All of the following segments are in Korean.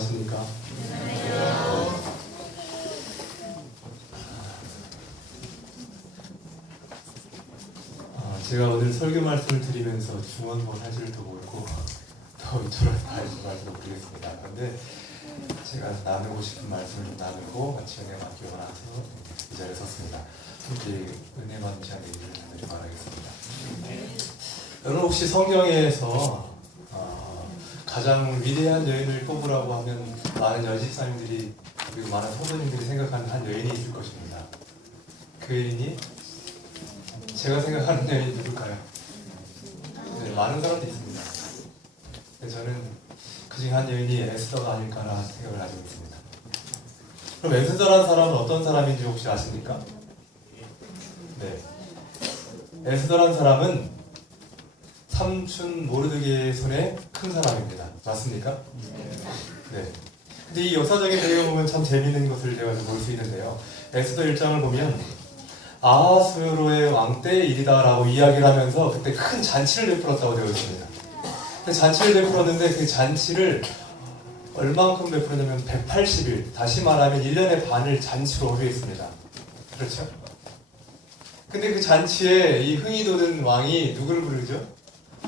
안녕하십니까? 제가 오늘 설교 말씀을 드리면서 중원모 사진을 또 보고 또 이쪽으로 다시 말씀을 드리겠습니다. 그런데 제가 나누고 싶은 말씀을 좀 나누고 같이 은혜 받기 원해서 이 자리에 섰습니다. 함께 은혜 받는 시간에 일을 나누기 바라겠습니다. 여러분 혹시 성경에서 가장 위대한 여인을 꼽으라고 하면 많은 연식사님들이 그리고 많은 성도님들이 생각하는 한 여인이 있을 것입니다. 그 여인이 제가 생각하는 여인이 누굴까요? 네, 많은 사람들이 있습니다. 저는 그중 한 여인이 에스더가 아닐까라 생각을 가지고 있습니다. 그럼 에스더라는 사람은 어떤 사람인지 혹시 아십니까? 네, 에스더라는 사람은 삼촌 모르드게의 손에 큰 사람입니다. 맞습니까? 네. 근데 이 역사적인 배경을 보면 참 재미있는 것을 제가 볼 수 있는데요. 에스더 1장을 보면 아하수에로의 왕 때의 일이다라고 이야기를 하면서 그때 큰 잔치를 베풀었다고 되어 있습니다. 잔치를 베풀었는데 그 잔치를 얼만큼 베풀었냐면 180일, 다시 말하면 1년의 반을 잔치로 허비했습니다. 그렇죠? 근데 그 잔치에 이 흥이 돋은 왕이 누구를 부르죠?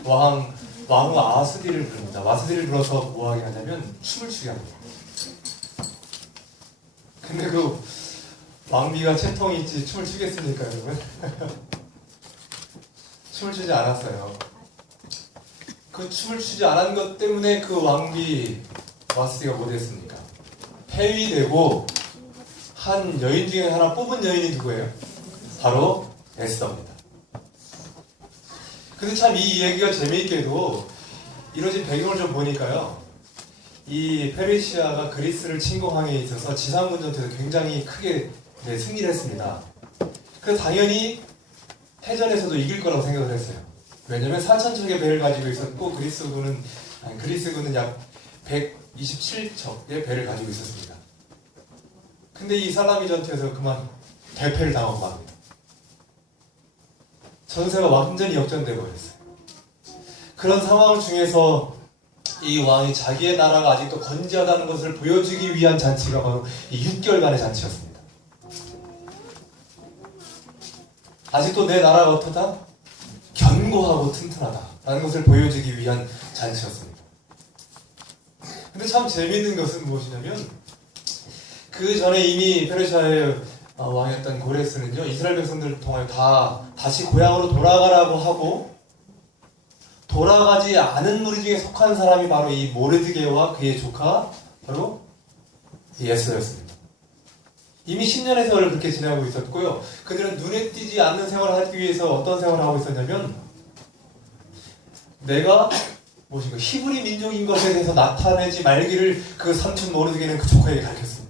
왕후 아스디를 부릅니다. 아스디를 불러서 뭐 하게 하냐면 춤을 추게 합니다. 근데 그 왕비가 채통이 있지 춤을 추겠습니까, 여러분? 춤을 추지 않았어요. 그 춤을 추지 않은 것 때문에 그 왕비 아스디가 못했습니까? 폐위되고 한 여인 중에 하나 뽑은 여인이 누구예요? 바로 에스더입니다. 근데 참 이 얘기가 재미있게도 이루어진 배경을 좀 보니까요. 이 페르시아가 그리스를 침공함에 있어서 지상군 전투에서 굉장히 크게 승리를 했습니다. 그래서 당연히 해전에서도 이길 거라고 생각을 했어요. 왜냐면 4,000척의 배를 가지고 있었고 그리스군은 약 127척의 배를 가지고 있었습니다. 근데 이 살라미 전투에서 그만 대패를 당하고 맙니다. 전세가 완전히 역전되어 버렸어요. 그런 상황 중에서 이 왕이 자기의 나라가 아직도 건재하다는 것을 보여주기 위한 잔치가 바로 이 6개월간의 잔치였습니다. 아직도 내 나라가 어떠다? 견고하고 튼튼하다라는 것을 보여주기 위한 잔치였습니다. 근데 참 재미있는 것은 무엇이냐면 그 전에 이미 페르시아의 왕이었던 고레스는요, 이스라엘 백성들을 통하여 다시 고향으로 돌아가라고 하고, 돌아가지 않은 무리 중에 속한 사람이 바로 이 모르드게와 그의 조카, 바로 이 에스더였습니다. 이미 10년의 세월을 그렇게 지내고 있었고요. 그들은 눈에 띄지 않는 생활을 하기 위해서 어떤 생활을 하고 있었냐면, 내가 무엇인가 히브리 민족인 것에 대해서 나타내지 말기를 그 삼촌 모르드게는 그 조카에게 가르쳤습니다.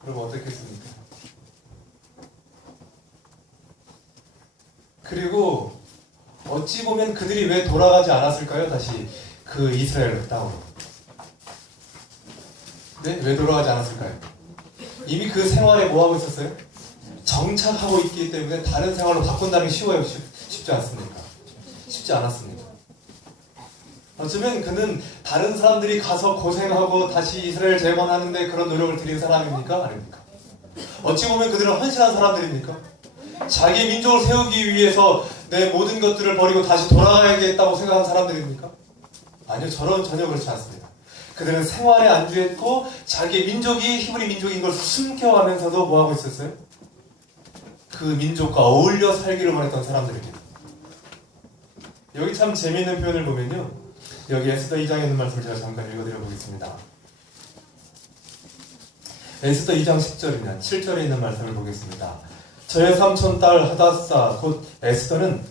그럼 어떻겠습니까? 그리고 어찌 보면 그들이 왜 돌아가지 않았을까요? 다시 그 이스라엘 땅으로. 네? 왜 돌아가지 않았을까요? 이미 그 생활에 뭐하고 있었어요? 정착하고 있기 때문에 다른 생활로 바꾼다는 게 쉬워요? 쉽지 않습니까? 쉽지 않았습니다. 어쩌면 그는 다른 사람들이 가서 고생하고 다시 이스라엘 재건하는데 그런 노력을 들인 사람입니까? 아닙니까? 어찌 보면 그들은 헌신한 사람들입니까? 자기 민족을 세우기 위해서 내 모든 것들을 버리고 다시 돌아가야겠다고 생각한 사람들입니까? 아니요, 전혀 그렇지 않습니다. 그들은 생활에 안주했고 자기 민족이 히브리 민족인 걸 숨겨가면서도 뭐하고 있었어요? 그 민족과 어울려 살기를 원했던 사람들입니다. 여기 참 재미있는 표현을 보면요, 여기 에스더 2장에 있는 말씀을 제가 잠깐 읽어드려 보겠습니다. 에스더 2장 10절이나 7절에 있는 말씀을 보겠습니다. 저의 삼촌 딸 하다사 곧 에스더는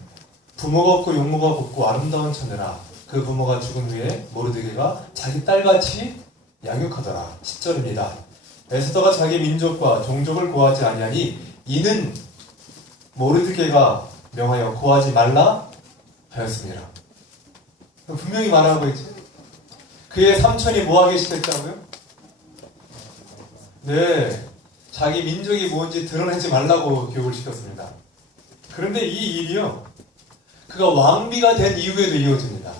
부모가 없고 용모가 없고 아름다운 처녀라. 그 부모가 죽은 후에 모르드게가 자기 딸같이 양육하더라. 10절입니다. 에스더가 자기 민족과 종족을 고하지 아니하니 이는 모르드게가 명하여 고하지 말라 하였습니다. 분명히 말하고 있지. 그의 삼촌이 뭐하기 시작했다고요? 네, 자기 민족이 뭔지 드러내지 말라고 교육을 시켰습니다. 그런데 이 일이요, 그가 왕비가 된 이후에도 이어집니다.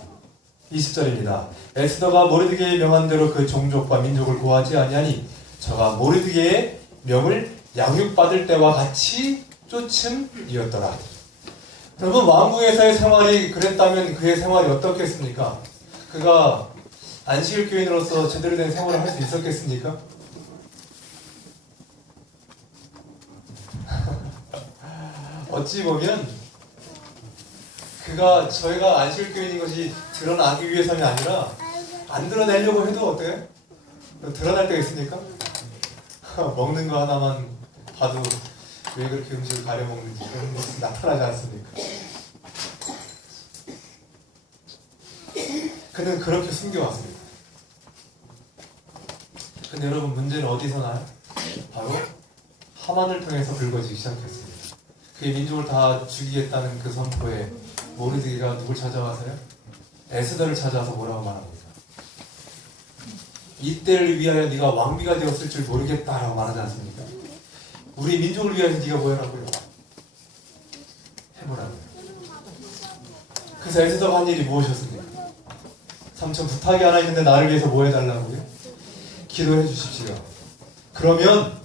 20절입니다. 에스더가 모르드게의 명한 대로 그 종족과 민족을 구하지 아니하니 저가 모르드게의 명을 양육받을 때와 같이 쫓음이었더라. 여러분, 왕궁에서의 생활이 그랬다면 그의 생활이 어떻겠습니까? 그가 안식일 교인으로서 제대로 된 생활을 할 수 있었겠습니까? 어찌 보면 그가 저희가 안식일 교인인 것이 드러나기 위해서는 아니라 안 드러내려고 해도 어때요? 드러날 때가 있습니까? 먹는 거 하나만 봐도 왜 그렇게 음식을 가려 먹는지 그런 모습이 나타나지 않습니까? 그는 그렇게 숨겨왔습니다. 근데 여러분, 문제는 어디서 나요? 바로 하만을 통해서 불거지기 시작했습니다. 그의 민족을 다 죽이겠다는 그 선포에 모르드게가 누굴 찾아와서요? 에스더를 찾아와서 뭐라고 말합니까? 이때를 위하여 네가 왕비가 되었을 줄 모르겠다라고 말하지 않습니까? 우리 민족을 위하여 네가 뭐 해라고요? 해보라고요. 그래서 에스더가 한 일이 무엇이었습니까? 삼촌, 부탁이 하나 있는데 나를 위해서 뭐 해달라고요? 기도해 주십시오. 그러면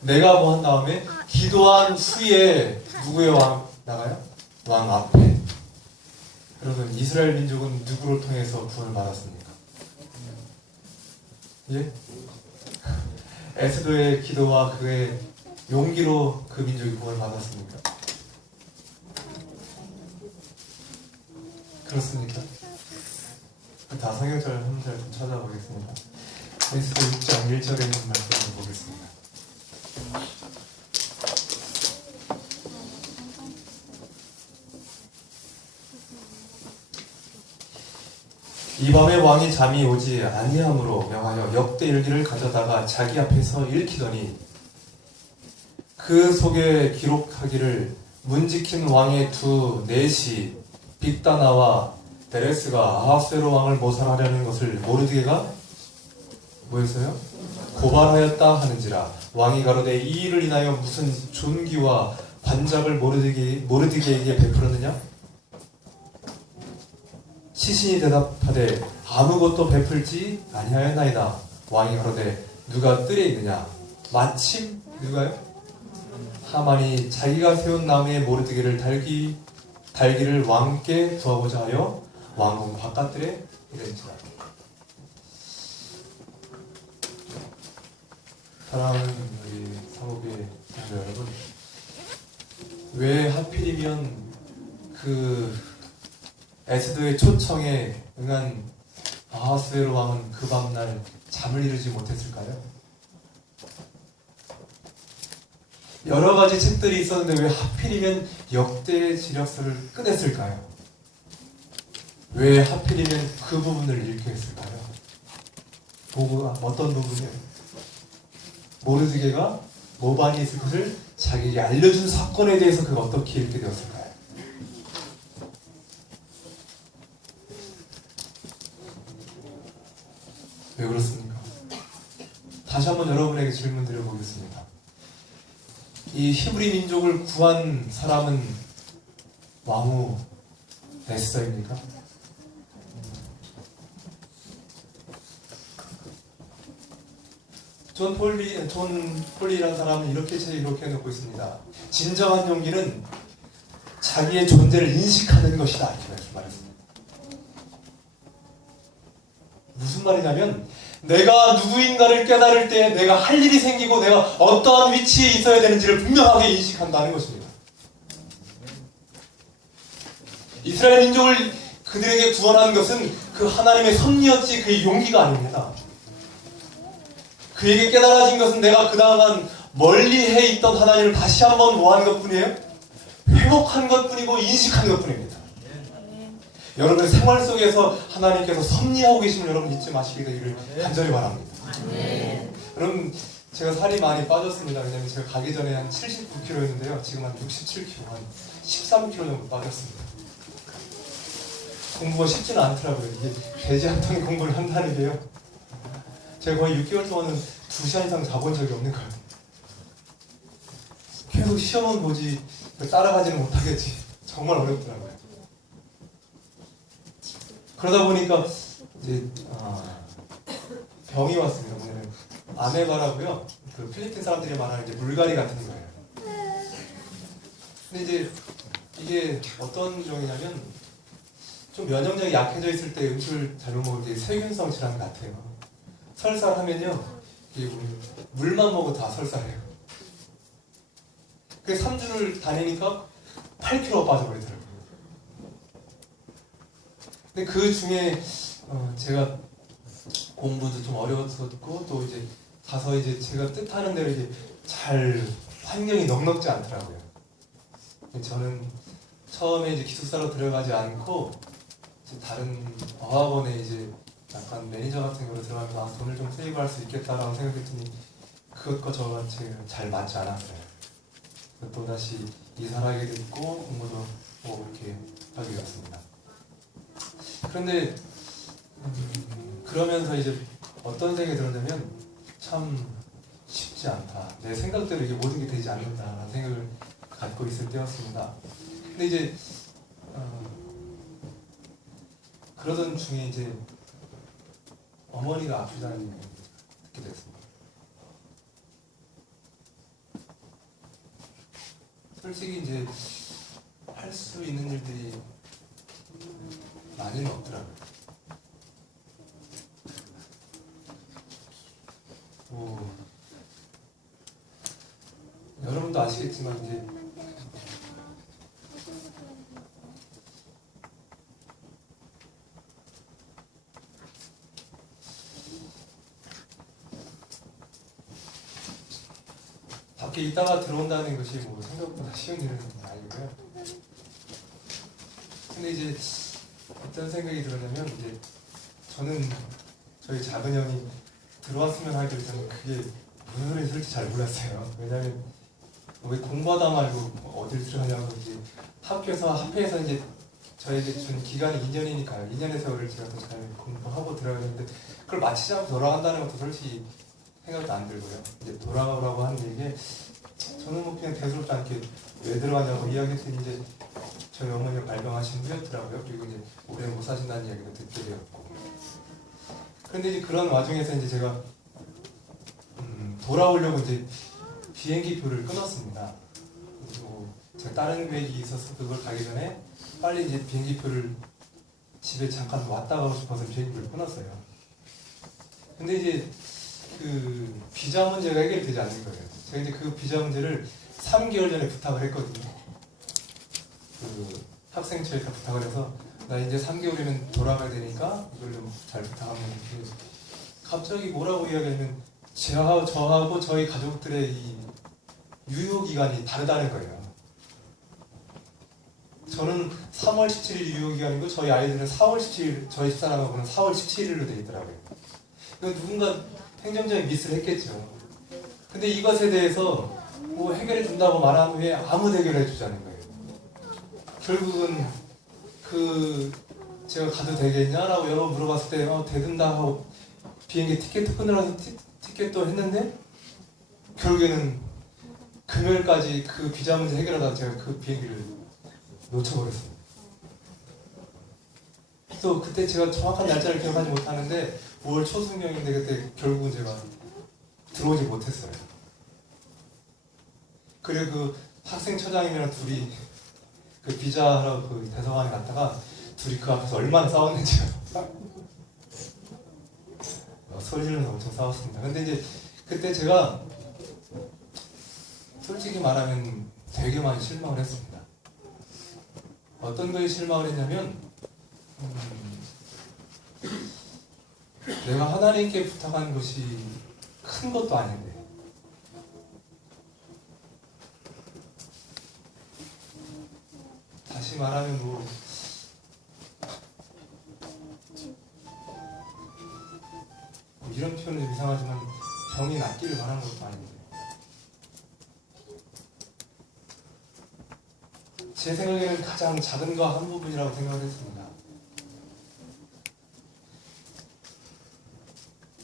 내가 뭐 한 다음에 기도한 후에 누구의 왕 나가요? 왕 앞에. 여러분, 이스라엘 민족은 누구를 통해서 구원을 받았습니까? 예? 에스더의 기도와 그의 용기로 그 민족이 구원을 받았습니까? 그렇습니까? 다 성경절 한 절 좀 찾아보겠습니다. 에스더 6장 1절에 있는 말씀을 보겠습니다. 이 밤에 왕이 잠이 오지 아니함으로 명하여 역대 일기를 가져다가 자기 앞에서 읽히더니 그 속에 기록하기를 문지킨 왕의 두 넷이 빅다나와 데레스가 아하스웨로 왕을 모살하려는 것을 모르드게가 뭐였어요? 고발하였다 하는지라. 왕이 가로되 이 일을 인하여 무슨 존귀와 반작을 모르드게에게 베풀었느냐? 시신이 대답하되 아무것도 베풀지 아니하였나이다. 왕이 가로되 누가 뜰에 있느냐? 마침 누가요? 하만이 자기가 세운 나무에 모르드게를 달기를 왕께 두어보자 하여 왕궁 바깥들에 이른지라. 사랑하는 우리 사모교회 성도 여러분, 왜 하필이면 그 에스더의 초청에 응한 아하스웨로 왕은 그 밤날 잠을 이루지 못했을까요? 여러 가지 책들이 있었는데 왜 하필이면 역대 지력서를 꺼냈을까요? 왜 하필이면 그 부분을 읽게 했을까요? 어떤 부분이요? 모르드게가 모반이 있을 것을 자기에게 알려준 사건에 대해서 그가 어떻게 읽게 되었을까요? 왜 그렇습니까? 다시 한번 여러분에게 질문 드려보겠습니다. 이 히브리 민족을 구한 사람은 왕후 에스더입니까? 존 폴리라는 사람은 이렇게 해놓고 있습니다. 진정한 용기는 자기의 존재를 인식하는 것이다, 이렇게 말했습니다. 무슨 말이냐면 내가 누구인가를 깨달을 때 내가 할 일이 생기고 내가 어떠한 위치에 있어야 되는지를 분명하게 인식한다는 것입니다. 이스라엘 민족을 그들에게 구원한 것은 그 하나님의 섭리였지 그의 용기가 아닙니다. 그에게 깨달아진 것은 내가 그동안 멀리해 있던 하나님을 다시 한번 뭐한 것뿐이에요? 회복한 것뿐이고 인식한 것뿐입니다. 여러분의 생활 속에서 하나님께서 섭리하고 계심을 여러분 잊지 마시게 되기를 간절히 바랍니다. 여러분, 제가 살이 많이 빠졌습니다. 왜냐면 제가 가기 전에 한 79kg였는데요. 지금 한 67kg, 한 13kg 정도 빠졌습니다. 공부가 쉽지는 않더라고요. 이게 되지 않던 공부를 한다는 게요. 제가 거의 6개월 동안은 2시간 이상 자본 적이 없는 거예요. 계속 시험은 보지 따라가지는 못하겠지. 정말 어렵더라고요. 그러다 보니까 이제 병이 왔습니다. 오늘은 아메바라고요. 그 필리핀 사람들이 말하는 이제 물갈이 같은 거예요. 근데 이제 이게 어떤 병이냐면 좀 면역력이 약해져 있을 때 음식을 잘못 먹을 때 세균성 질환 같아요. 설사하면요, 이게 물만 먹어도 다 설사해요. 그래서 3주를 다니니까 8kg 빠져버리더라고요. 근데 그 중에 제가 공부도 좀 어려웠었고 또 이제 가서 이제 제가 뜻하는 대로 이제 잘 환경이 넉넉지 않더라고요. 저는 처음에 이제 기숙사로 들어가지 않고 이제 다른 어학원에 이제 약간 매니저 같은 거로 들어가면서 돈을 좀 세이브할 수 있겠다라고 생각했더니 그것과 저와 잘 맞지 않았어요. 또다시 이사를 하게 됐고 공부도 뭐 이렇게 하게 되었습니다. 그런데 그러면서 이제 어떤 생각이 들었냐면 참 쉽지 않다. 내 생각대로 이게 모든 게 되지 않는다라는 생각을 갖고 있을 때였습니다. 근데 이제 그러던 중에 이제 어머니가 아프다는 얘기를 듣게 됐습니다. 솔직히 이제 할 수 있는 일들이 많이는 없더라고요. 뭐 여러분도 아시겠지만 이제 밖에 있다가 들어온다는 것이 뭐 생각보다 쉬운 일은 아니고요. 근데 이제 어떤 생각이 들었냐면 이제 저는 저희 작은 형이 들어왔으면 하기로 저는 그게 무슨 소리인지 솔직히 잘 몰랐어요. 왜냐면 왜 공부하다 말고 어딜 들어가냐고 이제 학회에서 이제 저에게 준 기간이 2년이니까요. 2년의 세월을 제가 더 잘 공부하고 들어가야 되는데 그걸 마치지 않고 돌아간다는 것도 솔직히 생각도 안 들고요. 이제 돌아오라고 하는 얘기에 저는 뭐 그냥 대수롭지 않게 왜 들어가냐고 이야기했더니 이제 저희 어머니가 발병하신 후였더라고요. 그리고 이제 오래 못 사신다는 이야기도 듣게 되었고. 그런데 이제 그런 와중에서 이제 제가 돌아오려고 이제 비행기표를 끊었습니다. 그리고 제가 다른 계획이 있어서 그걸 가기 전에 빨리 이제 비행기표를 집에 잠깐 왔다 가고 싶어서 비행기표를 끊었어요. 근데 이제 그 비자 문제가 해결되지 않는 거예요. 제가 이제 그 비자 문제를 3개월 전에 부탁을 했거든요. 그 학생처에서 부탁을 해서 나 이제 3개월이면 돌아가야 되니까 이걸 좀 잘 부탁하면 갑자기 뭐라고 이야기하면 저하고 저희 가족들의 이 유효 기간이 다르다는 거예요. 저는 3월 17일 유효 기간이고 저희 아이들은 4월 17일, 저희 집사람하고는 4월 17일로 되어 있더라고요. 누군가 행정적인 미스를 했겠죠. 근데 이것에 대해서 뭐 해결해 준다고 말한 후에 아무 해결해 주지 않은 거예요. 결국은 제가 가도 되겠냐라고 여러 번 물어봤을 때 되든다 하고 비행기 티켓도 끊으라서 티켓도 했는데 결국에는 금요일까지 그 비자 문제 해결하다가 제가 그 비행기를 놓쳐버렸습니다. 또 그때 제가 정확한 날짜를 기억하지 못하는데 5월 초순경인데 그때 결국은 제가 들어오지 못했어요. 그리고 그 학생처장이랑 둘이 그 비자하러 그 대사관에 갔다가 둘이 그 앞에서 얼마나 싸웠는지요. 소리 지르면서 엄청 싸웠습니다. 근데 이제 그때 제가 솔직히 말하면 되게 많이 실망을 했습니다. 어떤 거에 실망을 했냐면 내가 하나님께 부탁한 것이 큰 것도 아닌데 다시 말하면 뭐 이런 표현은 좀 이상하지만 병이 낫기를 바라는 것도 아닌데 제 생각에는 가장 작은 거 한 부분이라고 생각을 했습니다.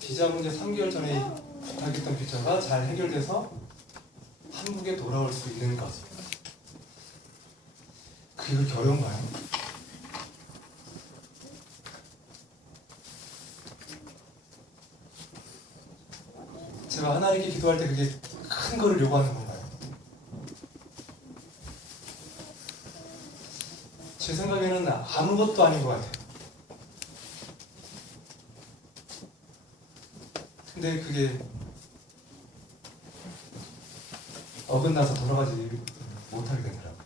비자 문제 3개월 전에 부탁했던 비자가 잘 해결돼서 한국에 돌아올 수 있는 것. 그게 그렇게 어려운가요? 제가 하나님께 기도할 때 그게 큰 거를 요구하는 건가요? 제 생각에는 아무것도 아닌 것 같아요. 근데 그게 어긋나서 돌아가지 못하게 되더라고요.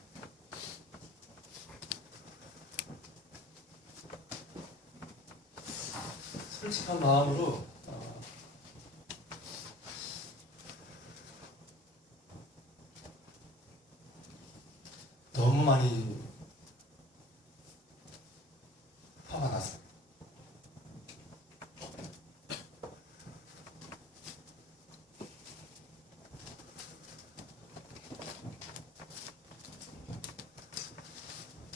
솔직한 마음으로 너무 많이 화가 났어요.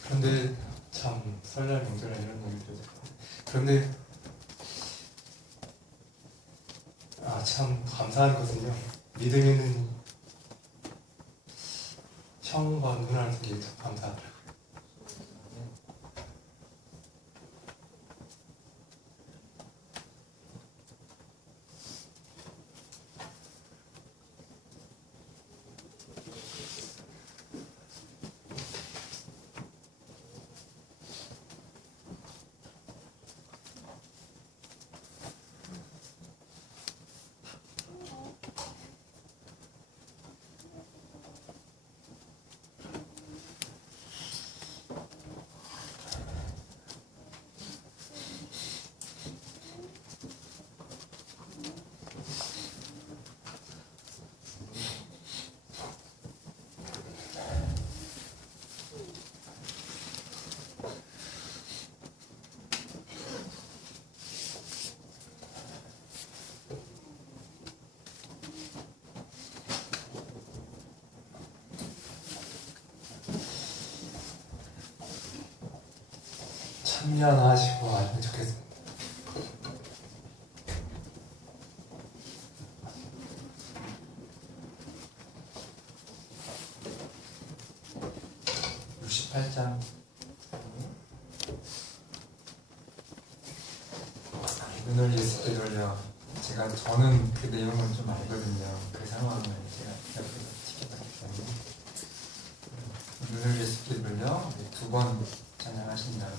그런데 참 설날 명절날 이런 얘기 들어요. 그런데 참 감사한 것은요, 믿음 있는 형과 누나라는 게 참 감사하더라고요. 참여하시고 알면 좋겠습니다. (68장) 눈을 예수께 돌려. 저는 그 내용을 좀 알거든요. 그 상황을 제가 옆에서 지켜봤기 때문에 눈을 예수께 돌려 2번 찬양하신 다음에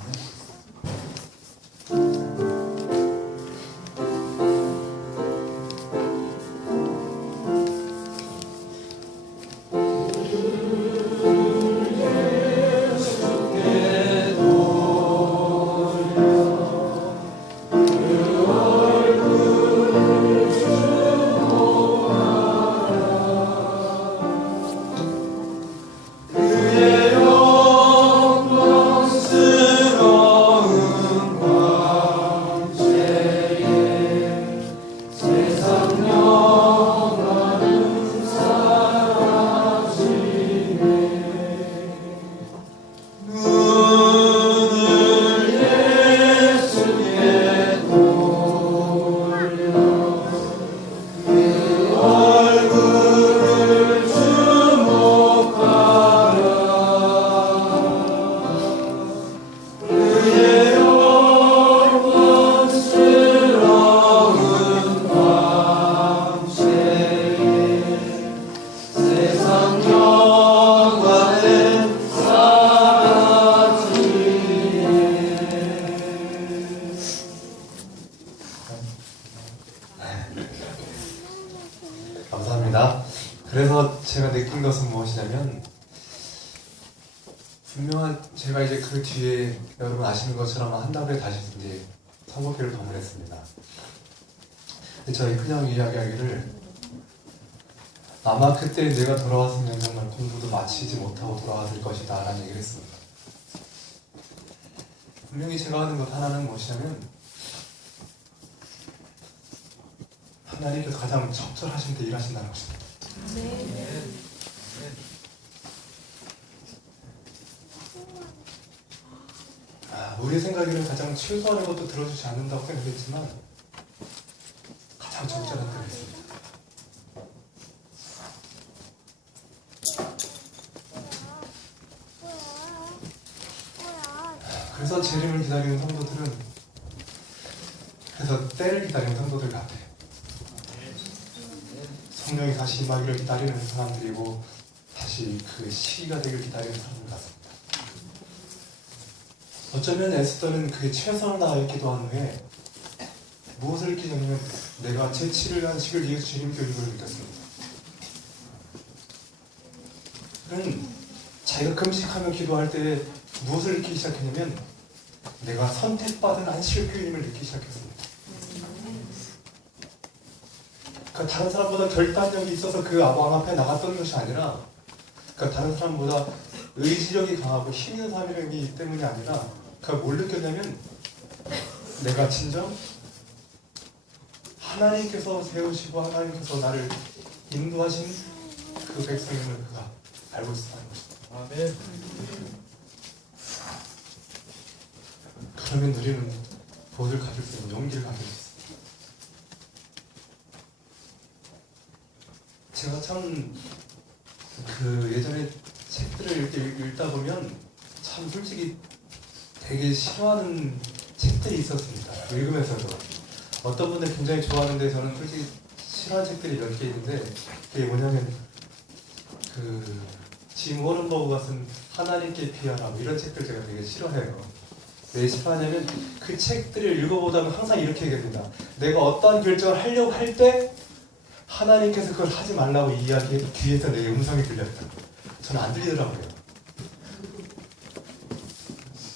감사합니다. 그래서 제가 느낀 것은 무엇이냐면, 분명한 제가 이제 그 뒤에 여러분 아시는 것처럼 한 달에 다시 이제 선거표를 방문했습니다. 근데 저희 큰형 이야기하기를 아마 그때 내가 돌아왔으면 정말 공부도 마치지 못하고 돌아왔을 것이다 라는 얘기를 했습니다. 분명히 제가 하는 것 하나는 무엇이냐면, 하나님께서 가장 적절하신 데 일하신다는 것입니다. 우리 생각에는 가장 최소한의 것도 들어주지 않는다고 생각했지만 가장 적절한 때가 있습니다. 그래서 재림을 기다리는 성도들은 그래서 때를 기다리는 성도들 같아요. 성령이 다시 임하기를 기다리는 사람들이고 다시 그 시기가 되길 기다리는 사람들 같습니다. 어쩌면 에스더는 그의 최선을 다해 기도한 후에 무엇을 느끼냐면 내가 제 7일간 식을 위해서 주님께 의무를 느꼈습니다. 그는 자기가 금식하며 기도할 때 무엇을 느끼기 시작했냐면 내가 선택받은 안식의 교인임을 느끼기 시작했습니다. 그러니까 다른 사람보다 결단력이 있어서 그 왕 앞에 나갔던 것이 아니라 그러니까 다른 사람보다 의지력이 강하고 힘 있는 사람이기 때문이 아니라 그가 뭘 느꼈냐면 내가 진정 하나님께서 세우시고 하나님께서 나를 인도하신 그 백성임을 그가 알고 있었다는 것입니다. 아멘. 그러면 우리는 복을 가질 수 있는 용기를 가질 수 있습니다. 제가 참 그 예전에 책들을 이렇게 읽다 보면 참 솔직히 되게 싫어하는 책들이 있었습니다. 읽으면서도 어떤 분들 굉장히 좋아하는데 저는 솔직히 싫어하는 책들이 몇 개 있는데 그게 뭐냐면 그 짐 워런버그가 쓴 하나님께 피하라 뭐 이런 책들 제가 되게 싫어해요. 왜 싫어하냐면 그 책들을 읽어보다가 항상 이렇게 얘기합니다. 내가 어떠한 결정을 하려고 할 때 하나님께서 그걸 하지 말라고 이야기해도 귀에서 내 음성이 들렸다. 저는 안 들리더라고요.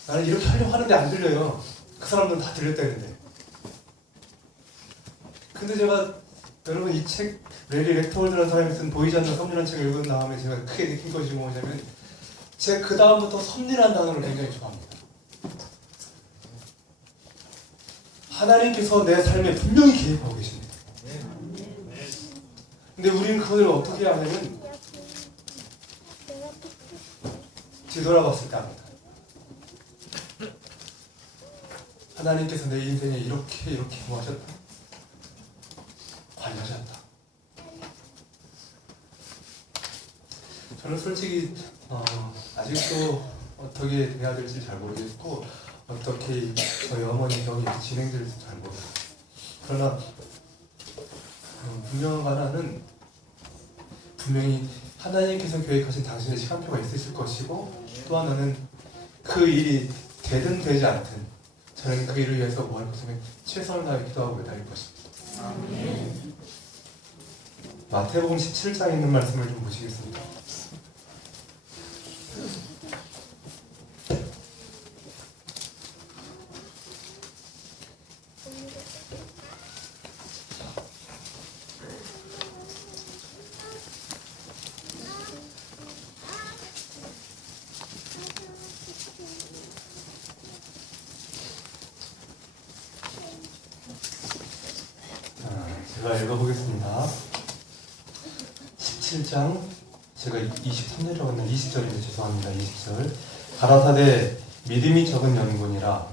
나는 이렇게 하려고 하는데 안 들려요. 그 사람들은 다 들렸다 했는데. 근데 제가 여러분 이 책 레리 렉터홀드라는 사람이 쓴 보이지 않는 섭리라는 책을 읽은 다음에 제가 크게 느낀 것이 뭐냐면 제가 그 다음부터 섭리라는 단어를 굉장히 좋아합니다. 하나님께서 내 삶에 분명히 개입하고 계십니다. 근데 우리는 그걸 어떻게 하냐면 뒤돌아봤을 때 합니다. 하나님께서 내 인생에 이렇게 임하셨다. 관여하셨다. 저는 솔직히 아직도 어떻게 해야 될지 잘 모르겠고 어떻게 저희 어머니 병이 진행될지 잘 모르겠어요. 그러나 분명한 하나는 분명히 하나님께서 계획하신 당신의 시간표가 있으실 것이고 또 하나는 그 일이 되든 되지 않든 저는 그 일을 위해서 뭐 할 것이면 최선을 다해 기도하고 매달릴 것입니다. 아멘. 마태복음 17장에 있는 말씀을 좀 보시겠습니다. 제가 읽어보겠습니다. 17장 제가 23절이라고 했는데 20절인데 죄송합니다. 20절 가라사대 믿음이 적은 영혼이라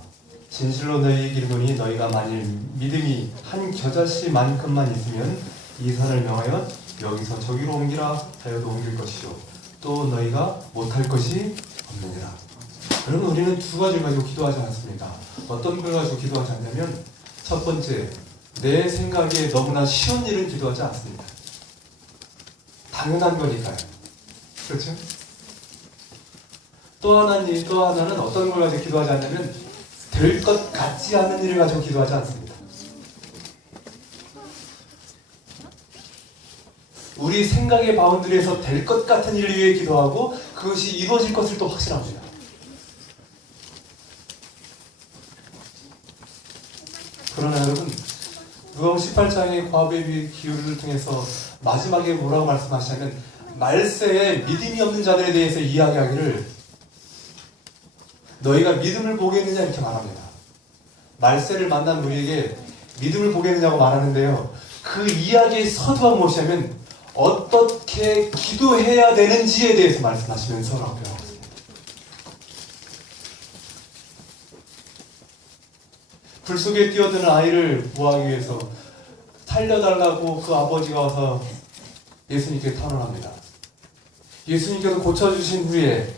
진실로 너희에게 이르노니 너희가 만일 믿음이 한 겨자씨만큼만 있으면 이 산을 명하여 여기서 저기로 옮기라 하여도 옮길 것이요 또 너희가 못할 것이 없느니라. 여러분 우리는 두 가지를 가지고 기도하지 않습니다. 어떤 걸 가지고 기도하지 않냐면 첫 번째 내 생각에 너무나 쉬운 일은 기도하지 않습니다. 당연한 거니까요. 그렇죠? 또 하나는 어떤 걸 가지고 기도하지 않냐면 될 것 같지 않은 일을 가지고 기도하지 않습니다. 우리 생각의 바운드리에서 될 것 같은 일을 위해 기도하고 그것이 이루어질 것을 또 확신합니다. 그러나 여러분 누가복음 18장의 과부의 기울을 통해서 마지막에 뭐라고 말씀하시냐면 말세에 믿음이 없는 자들에 대해서 이야기하기를 너희가 믿음을 보겠느냐 이렇게 말합니다. 말세를 만난 우리에게 믿음을 보겠느냐고 말하는데요. 그 이야기의 서두가 무엇이냐면 어떻게 기도해야 되는지에 대해서 말씀하시면서라고 표현하고 있습니다. 불 속에 뛰어드는 아이를 구하기 위해서 살려달라고 그 아버지가 와서 예수님께 탄원합니다. 예수님께서 고쳐주신 후에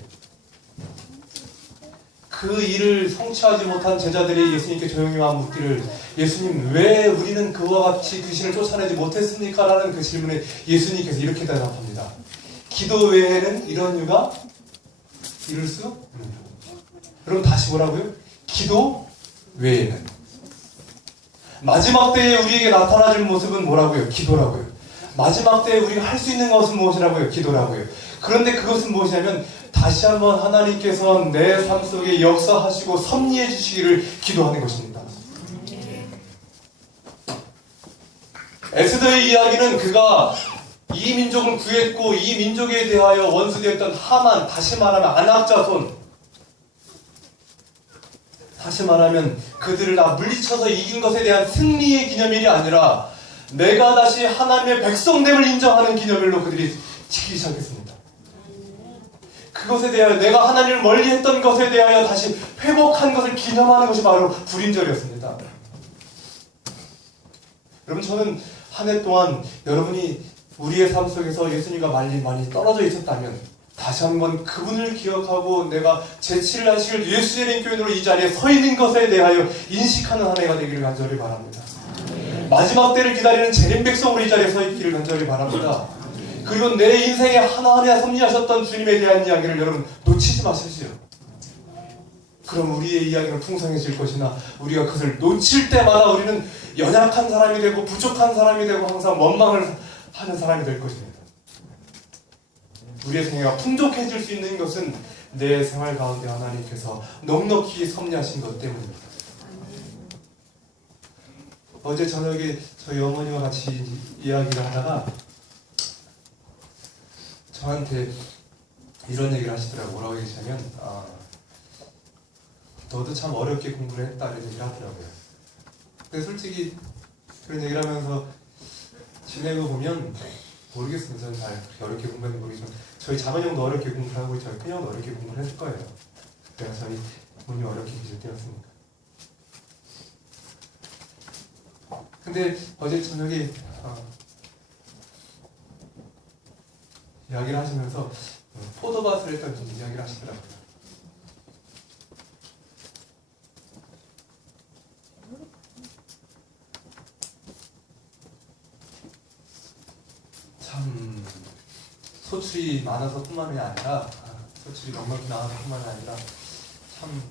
그 일을 성취하지 못한 제자들이 예수님께 조용히만 묻기를 예수님 왜 우리는 그와 같이 귀신을 쫓아내지 못했습니까? 라는 그 질문에 예수님께서 이렇게 대답합니다. 기도 외에는 이런 일가 이룰 수 없는. 여러분 다시 뭐라고요? 기도 외에는. 마지막 때에 우리에게 나타나줄 모습은 뭐라고요? 기도라고요. 마지막 때에 우리가 할 수 있는 것은 무엇이라고요? 기도라고요. 그런데 그것은 무엇이냐면 다시 한번 하나님께서 내 삶 속에 역사하시고 섭리해 주시기를 기도하는 것입니다. 에스더의 이야기는 그가 이 민족을 구했고 이 민족에 대하여 원수되었던 하만, 다시 말하면 안악자손, 다시 말하면 그들을 다 물리쳐서 이긴 것에 대한 승리의 기념일이 아니라 내가 다시 하나님의 백성됨을 인정하는 기념일로 그들이 지키기 시작했습니다. 그것에 대하여 내가 하나님을 멀리했던 것에 대하여 다시 회복한 것을 기념하는 것이 바로 불임절이었습니다. 여러분 저는 한 해 동안 여러분이 우리의 삶 속에서 예수님과 많이 떨어져 있었다면 다시 한번 그분을 기억하고 내가 제7일 안식일 예수의 교인으로 이 자리에 서 있는 것에 대하여 인식하는 한 해가 되기를 간절히 바랍니다. 마지막 때를 기다리는 재림 백성으로 이 자리에 서 있기를 간절히 바랍니다. 그리고 내 인생에 하나하나 섭리하셨던 주님에 대한 이야기를 여러분 놓치지 마십시오. 그럼 우리의 이야기는 풍성해질 것이나 우리가 그것을 놓칠 때마다 우리는 연약한 사람이 되고 부족한 사람이 되고 항상 원망을 하는 사람이 될 것입니다. 우리의 생애가 풍족해질 수 있는 것은 내 생활 가운데 하나님께서 넉넉히 섭리하신 것 때문입니다. 어제 저녁에 저희 어머니와 같이 이야기를 하다가 저한테 이런 얘기를 하시더라고요. 뭐라고 얘기하냐면 너도 참 어렵게 공부를 했다 이런 얘기를 하더라고요. 근데 솔직히 그런 얘기를 하면서 지내고 보면 모르겠습니다. 저는 잘 어렵게 공부했는지 모르겠지만 저희 작은 형도 어렵게 공부를 하고 저희 큰 형도 어렵게 공부를 했을 거예요. 그래서 저희 부모님 어렵게 계실 때였으니까. 근데 어제 저녁에 이야기를 하시면서 포도밭을 일단 좀 이야기를 하시더라고요. 참 소출이 많아서 뿐만이 아니라 소출이 넉넉히 나와서 뿐만이 아니라 참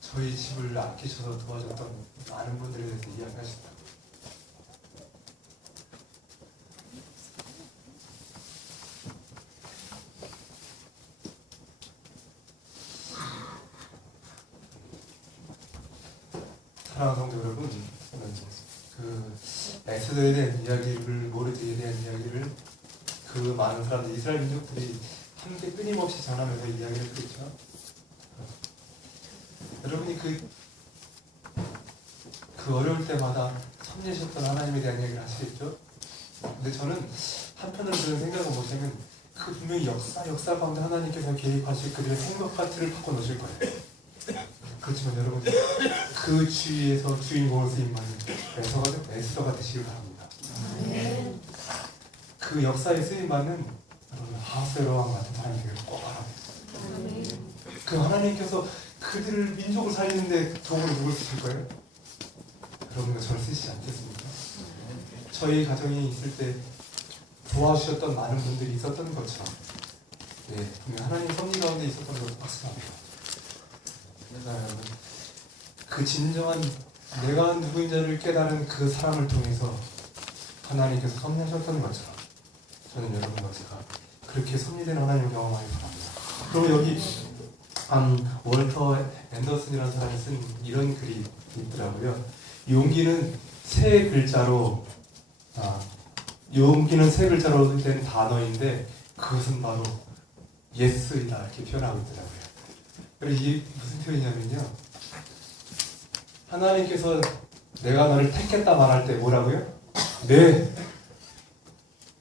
저희 집을 아끼셔서 도와줬던 많은 분들에 대해서 이야기하시더라고요. 사랑하는 성도 여러분, 그 에스더에 대한 이야기를 모르드에 대한 이야기를 그 많은 사람들 이스라엘 민족들이 함께 끊임없이 전하면서 이야기를 했죠. 여러분이 그 어려울 때마다 섭리하셨던 하나님에 대한 이야기를 하시겠죠. 근데 저는 한편으로 그런 생각을 못하면 그 분명히 역사 가운데 하나님께서 개입하실 그들의 생각가치를 바꿔놓으실 거예요. 그렇지만 여러분 그 주위에서 주인공을 쓰임받는 에스더가 되시길 바랍니다. 그 역사에 쓰임받는 여러분 아하스웨로 왕 같은 사람이 되기를 꼭 바랍니다. 그 하나님께서 그들을 민족을 살리는데 도움을 누굴 쓰실 거예요? 여러분과 저를 쓰시지 않겠습니까? 저희 가정이 있을 때 도와주셨던 많은 분들이 있었던 것처럼 분명 하나님 섭리 가운데 있었던 것을 확신합니다. 여러분, 그 진정한 내가 누구인지를 깨달은 그 사람을 통해서 하나님께서 섭리하셨던 것처럼 저는 여러분과 제가 그렇게 섭리된 하나님을 경험하기 바랍니다. 그럼 여기 월터 앤더슨이라는 사람이 쓴 이런 글이 있더라고요. 용기는 세 글자로 된 단어인데 그것은 바로 예스이다 이렇게 표현하고 있더라고요. 그래서 이게 무슨 표현이냐면요, 하나님께서 내가 너를 택했다 말할 때 뭐라고요? 네.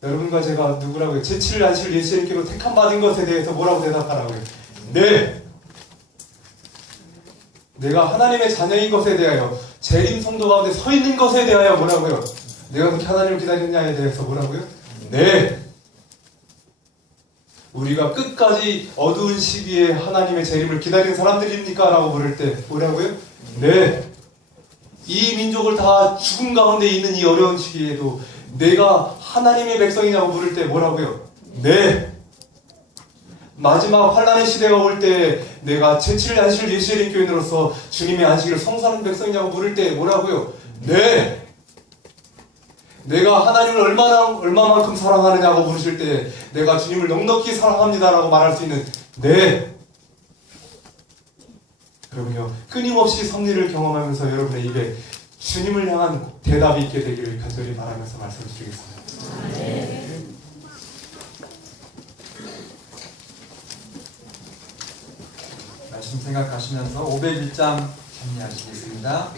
여러분과 제가 누구라고요? 제7일 안식일 예수님께로 택함 받은 것에 대해서 뭐라고 대답하라고요? 네. 내가 하나님의 자녀인 것에 대하여 재림 성도 가운데 서 있는 것에 대하여 뭐라고요? 내가 그렇게 하나님을 기다리느냐에 대해서 뭐라고요? 네. 우리가 끝까지 어두운 시기에 하나님의 재림을 기다리는 사람들입니까? 라고 물을 때 뭐라고요? 네. 이 민족을 다 죽음 가운데 있는 이 어려운 시기에도 내가 하나님의 백성이냐고 물을 때 뭐라고요? 네. 마지막 환란의 시대가 올 때 내가 제7일 안식일 예수의 교인으로서 주님의 안식일을 성사하는 백성이냐고 물을 때 뭐라고요? 네. 내가 하나님을 얼마만큼 사랑하느냐고 물으실 때 내가 주님을 넉넉히 사랑합니다라고 말할 수 있는 네. 그러면요, 끊임없이 섭리를 경험하면서 여러분의 입에 주님을 향한 대답이 있게 되기를 간절히 바라면서 말씀을 드리겠습니다. 네. 말씀 생각하시면서 501장 정리하시겠습니다.